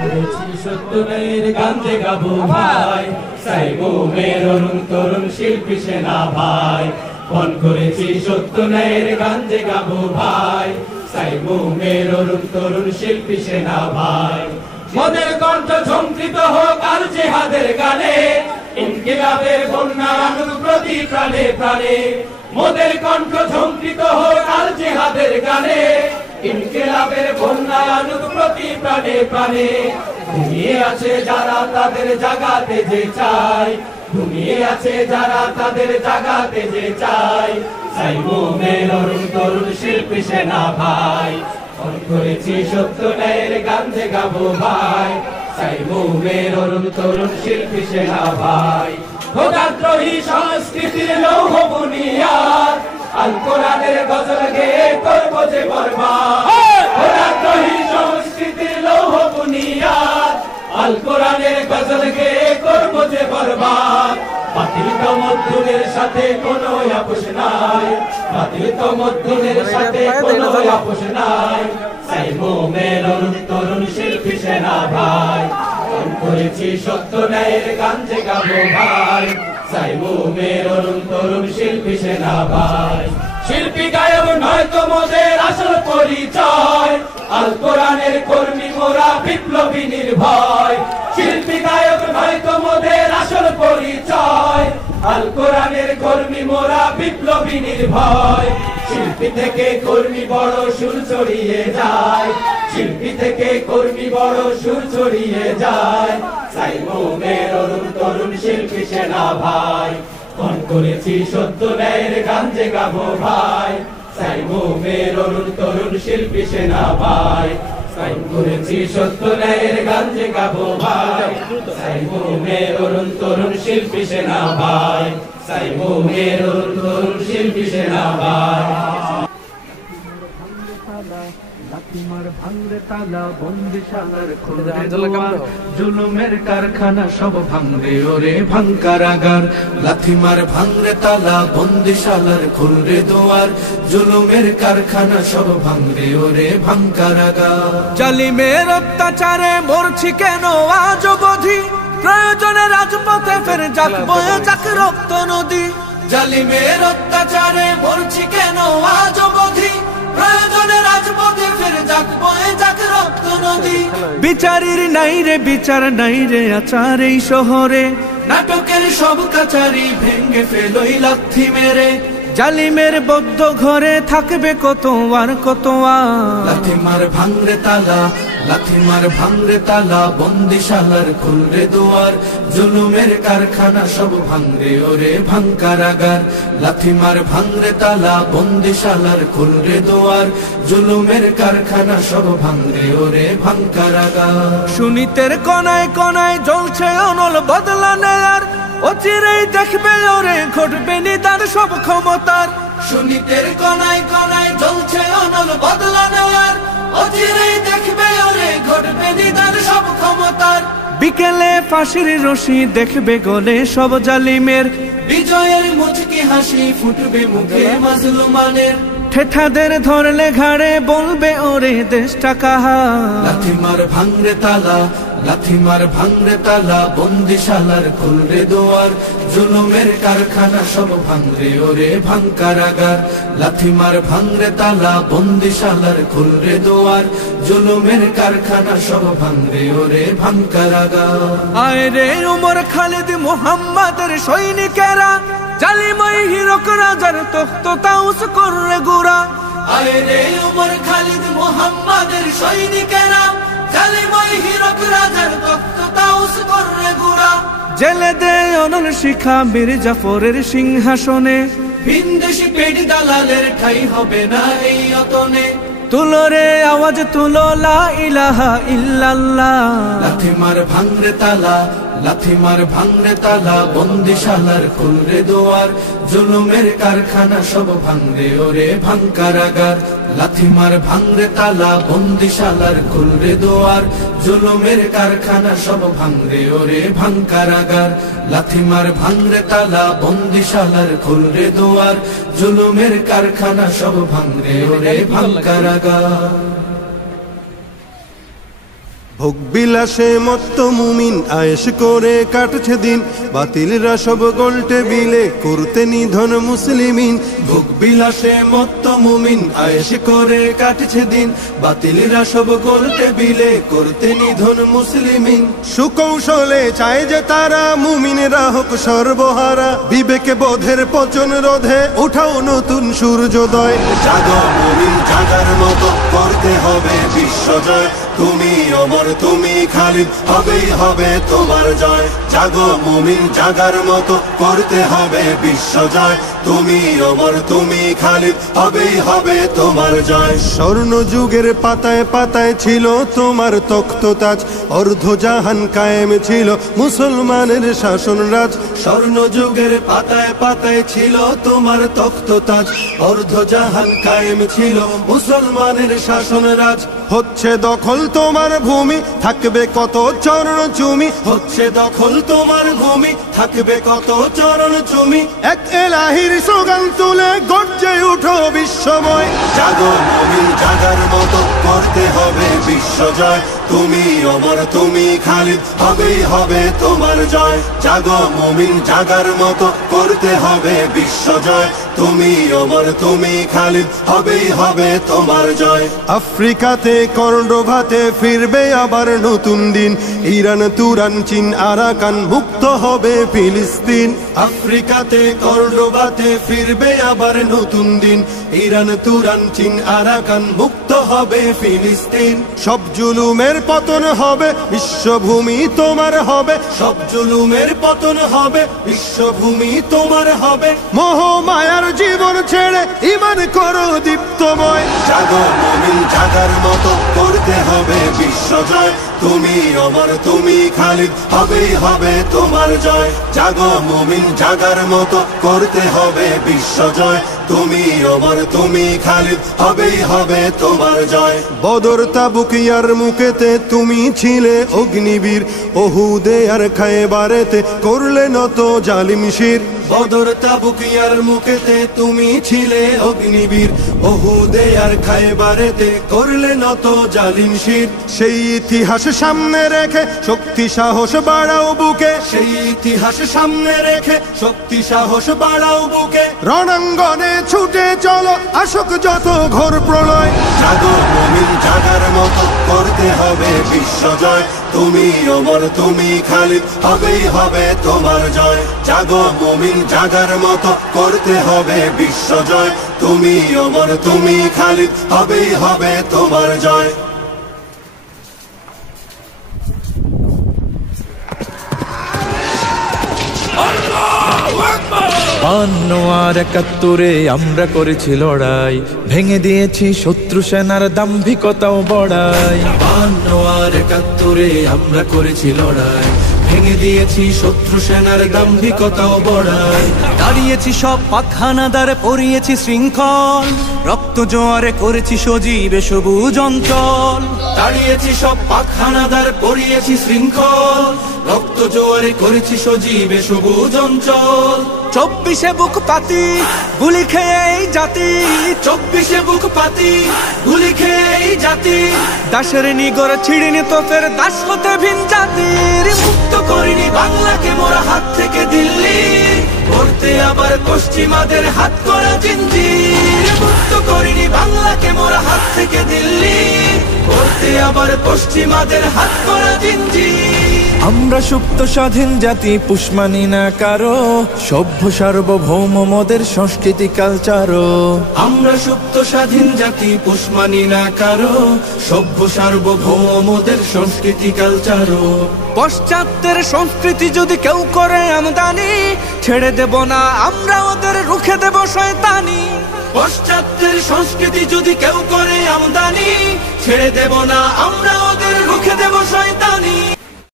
করেছি সত্য ন্যায়ের গান যে গাবো ভাই, সাইমুমের অরুণ তরুণ শিল্পী সেনা ভাই। মন করেছি সত্য ন্যায়ের গান যে গাবো ভাই, সাইমুমের অরুণ তরুণ শিল্পী সেনা ভাই। মোদের কণ্ঠ ঝংকৃত হোক আর জিহাদের গানে, ইনকিলাবের বন্যা আনুক প্রতি প্রাণে প্রাণে। মোদের কণ্ঠ ঝংকৃত হোক আর জিহাদের গানে, ইনকিলাবের বন্যা আনুক প্রতি প্রাণে প্রাণে। ঘুমিয়ে আছে যারা তাদের জাগাতে যে চায়, ঘুমিয়ে আছে যারা তাদের জাগাতে যে চায়, সাইমুমের অরুণ তরুণ শিল্পী সেনা ভাই। মন করেছি সত্য ন্যায়ের গান যে গাবো ভাই, সাইমুমের অরুণ তরুণ শিল্পী সেনা ভাই। খোদাদ্রোহী সংস্কৃতির লৌহ বুনিয়াদ, আল কোরআনের গজল গেয়ে করবো যে বরবাদ। খোদাদ্রোহী সংস্কৃতির লৌহ বুনিয়াদ, আল কোরআনের গজল গেয়ে করবো যে বরবাদ। বাতিল তমদ্দুনের সাথে কোনো আপোষ নাই, বাতিল তমদ্দুনের সাথে কোনো আপোষ নাই, সাইমুমের অরুণ তরুণ শিল্পী সেনা ভাই। মন করেছি সত্য ন্যায়ের গান যে গাবো ভাই, সাইমুমের অরুণ তরুণ শিল্পী সেনা ভাই। শিল্পী গায়ক নয় তো মোদের আসল পরিচয়, আল কোরআনের কর্মী মোরা বিপ্লবী নির্ভয়। শিল্পী গায়ক নয় তো মোদের আসল পরিচয়, আল কোরআনের কর্মী মোরা বিপ্লবী নির্ভয়। শিল্পী থেকে কর্মী বড় সুর ছড়িয়ে যায়, শিল্পী থেকে কর্মী বড় সুর ছড়িয়ে যায়, সাইমুমের অরুণ তরুণ শিল্পী সেনা ভাই। মন করেছি সত্য ন্যায়ের গান যে গাবো ভাই, সাইমুমের অরুণ তরুণ শিল্পী সেনা ভাই। মন করেছি সত্য ন্যায়ের গান যে গাবো ভাই, সাইমুমের অরুণ তরুণ শিল্পী সেনা ভাই, সাইমুমের অরুণ তরুণ শিল্পী সেনা ভাই। লাথিমার ভাঙরে তালা বন্দিশালার খুলরে দুয়ার, জুলুমের কারখানা সব ভাঙরে ওরে ভাঙকারাগার। লাথিমার ভাঙরে তালা বন্দিশালার খুলরে দুয়ার, জুলুমের কারখানা সব ভাঙরে ওরে ভাঙকারাগার। জালিমের অত্যাচারে মরছি কেন আজ অবধি, প্রয়োজনে রাজপথে ফের যাক বয়ে যাক রক্ত নদী। জালিমের অত্যাচারে মরছি কেন আজ অবধি, প্রয়োজনে রাজপথে ফের যাক বয়ে যাক রক্ত নদী। বিচারের নাই রে বিচার নাই রে আচার এই শহরে, নাটকের সব কাচারি ভেঙ্গে ফেলোই লাথি মেরে। জালিমের বদ্ধ ঘরে থাকবে কত আর কত আর। লাথিমার ভাঙরে তালা, লাথিমার ভাঙরে তালা বন্দিশালার খুলরে দুয়ার, জুলুমের কারখানা সব ভাঙরে ওরে ভাঙকারাগার। লাথিমার ভাঙরে তালা বন্দিশালার খুলরে দুয়ার, জুলুমের কারখানা সব ভাঙরে ওরে ভাঙকারাগার। সুনীতের কনায় কনায় জ্বলছে অনল বদলা নেয়ার, অচিরেই দেখবে ওরে ঘটবে নিদান সব ক্ষমতার। সুনীতের কনায় কনায় জ্বলছে অনল বদলা নেওয়ার, অচিরেই দেখবে ওরে ঘটবে নিদান সব ক্ষমতার। বিকেলে ফাঁসির রশি দেখবে গলে সব জালিমের, বিজয়ের মুচকি হাসি ফুটবে মুখে মাজলুমানের। ঠেঠাদের ধরলে ঘাড়ে বলবে ওরে দেশটা কাহা। লাথিমার ভাঙরে তালা, লাথিমার ভাঙরে তালা বন্দিশালার খুলরে দুয়ার, জুলুমের কারখানা সব ভাঙরে ওরে ভাঙকারাগার। লাথিমার ভাঙরে তালা বন্দিশালার খুলরে দুয়ার, জুলুমের কারখানা সব ভাঙরে ওরে ভাঙকারাগার। আয় রে উমর খালিদ মুহাম্মাদের সৈনিকেরা, জালিমাই হিরক রাজার তখ্ত তাউস কররে গুরা। আয় রে উমর খালিদ মুহাম্মাদের সৈনিকেরা, জালিমাই হিরক রাজার তখ্ত তাউস কররে গুরা। জেলে দে অনল শিখা বীর জাফরের সিংহাসনে, ভিনদেশি পেট দালালের ঠাই হবে না এই অতনে। তুলো রে আওয়াজ তুলো লা ইলাহা ইল্লাল্লাহ। লাথিমার ভাঙরে তালা, লাথিমার ভাঙরে তালা বন্দিশালার খুলরে দুয়ার, জুলুমের কারখানা সব ভাঙরে ওরে ভাঙকারাগার। লাথিমার ভাঙরে তালা বন্দিশালার খুলরে দুয়ার, জুলুমের কারখানা সব ভাঙরে ওরে ভাঙকারাগার। লাথিমার ভাঙরে তালা বন্দিশালার খুলরে দুয়ার, জুলুমের কারখানা সব ভাঙরে ওরে ভাঙকারাগার। ভোগ বিলাসে মত্ত মুমিন আয়েশ করে কাটছে দিন, বাতিলরা সব গোল টেবিলে করতে নিধন মুসলিমিন। ভোগ বিলাসে মত্ত মুমিন আয়েশ করে কাটছে দিন, বাতিলরা সব গোল টেবিলে করতে নিধন মুসলিমিন। সুকৌশলে চায় যে তারা মুমিনরা হোক সর্বহারা, বিবেকে বোধের পচন রোধে উঠাও নতুন সূর্যোদয়। জাগো মুমিন জাগার মতো করতে হবে বিশ্বজয়, তুমি অমর তুমি খালিদ হবেই হবে তোমার জয়। জাগো মুমিন জাগার মতো করতে হবে বিশ্বজয়, তুমি অমর তুমি খালিদ হবেই হবে তোমার জয়। স্বর্ণ যুগের পাতায় পাতায় ছিল তোমার তখ্ততাজ, অর্ধজাহান কায়েম ছিল মুসলমানের শাসন রাজ। স্বর্ণ যুগের পাতায় পাতায় ছিল তোমার তখ্ততাজ, অর্ধজাহান কায়েম ছিল মুসলমানের শাসন রাজ। হচ্ছে দখল তোমার ভূমি থাকবে কত চরণ চুমি, হচ্ছে দখল তোমার ভূমি থাকবে কত চরণ চুমি। এক এলাহির স্লোগান তুলে গর্জে উঠো বিশ্বময়। জাগো মুমিন জাগার মতো করতে হবে বিশ্বজয়, তুমি অমর তুমি খালিদ হবেই হবে তোমার জয়। জাগো মুমিন জাগার মতো করতে হবে বিশ্বজয়, তুমি অমর তুমি খালিদ হবেই হবে তোমার জয়। আফ্রিকাতে কর্ডোভাতে ফিরবে আবার নতুন দিন, ইরান তুরান চীন আরাকান মুক্ত হবে ফিলিস্তিন। আফ্রিকাতে কর্ডোভাতে ফিরবে আবার নতুন দিন, ইরান তুরান চীন আরাকান মুক্ত হবে ফিলিস্তিন। সব জুলুমের পতন হবে বিশ্বভূমি তোমার হবে, সব জুলুমের পতন হবে বিশ্বভূমি তোমার হবে। মোহ মায়ার জীবন ছেড়ে ঈমান করো দীপ্তময়। জাগো মুমিন জাগার মতো করতে হবে বিশ্বজয়, তুমি অমর তুমি খালিদ হবেই হবে তোমার জয়। জাগো মুমিন জাগার মতো করতে হবে বিশ্বজয়, তুমি অমর তুমি খালিদ হবেই হবে তোমার জয়। বদর তাবুক ইয়ারমুকেতে তুমি ছিলে অগ্নিবীর, ওহুদে আর খায়বারেতে করলে নত জালিম শির। বদর তাবুক ইয়ারমুকেতে তুমি ছিলে অগ্নিবীর, ওহুদে আর খায়বারেতে করলে নত জালিম শির। সেই ইতিহাস সামনে রেখে শক্তি সাহস বাড়াও বুকে, সেই ইতিহাস সামনে রেখে শক্তি সাহস বাড়াও বুকে। রণাঙ্গনে ছুটে চলো আসুক যত ঘোর প্রলয়। জাগো মুমিন জাগার মতো করতে হবে বিশ্বজয়, তুমি অমর তুমি খালিদ হবেই হবে তোমার জয়। জাগো মুমিন জাগার মতো করতে হবে বিশ্বজয়, তুমি অমর তুমি খালিদ হবেই হবে তোমার জয়। বান্ন আর ৭১ আমরা করেছি লড়াই, ভেঙে দিয়েছি শত্রু সেনার দাম্ভিকতাও বড়াই। ৫২ আর ৭১ আমরা করেছি লড়াই, ভেঙে দিয়েছি শত্রু সেনার দাম্ভিকতাও বড়াই। দাঁড়িয়েছি সব পাকখানাদার পরিয়েছি শৃঙ্খল, রক্ত জোয়ারে করেছি সজীবে সবুজ অঞ্চল। দাঁড়িয়েছি সব পাকখানাদার পরিয়েছি শৃঙ্খল, রক্ত জোয়ারে করেছি সজীবে সবুজ অঞ্চল। ২৪ বুক পাতি গুলি খেয়ে এই জাতি, ২৪ বুক পাতি গুলি খেয়ে এই জাতি। দাসের নিগর ছিড়িনি তোপের দাস হতে ভিন জাতির। মুক্ত করিনি বাংলাকে মোরা হাত থেকে দিল্লি, করতে আবার পশ্চিমাদের হাত করা জিঞ্জির। মুক্ত করিনি বাংলাকে মোরা হাত থেকে দিল্লি, করতে আবার পশ্চিমাদের হাত করা জিঞ্জির। আমরা সুপ্ত স্বাধীন জাতি পুষ মানি না কারো, সভ্য সার্বভৌম মোদের সংস্কৃতি কালচারও। আমরা সুপ্ত স্বাধীন জাতি পুষ মানি না কারো, সভ্য সার্বভৌম মোদের সংস্কৃতি কালচারও। পশ্চাত্যের সংস্কৃতি যদি কেউ করে আমদানি, ছেড়ে দেব না আমরা ওদের রুখে দেব শয়তানি। পশ্চাত্যের সংস্কৃতি যদি কেউ করে আমদানি, ছেড়ে দেব না আমরা ওদের রুখে দেব শয়তানি।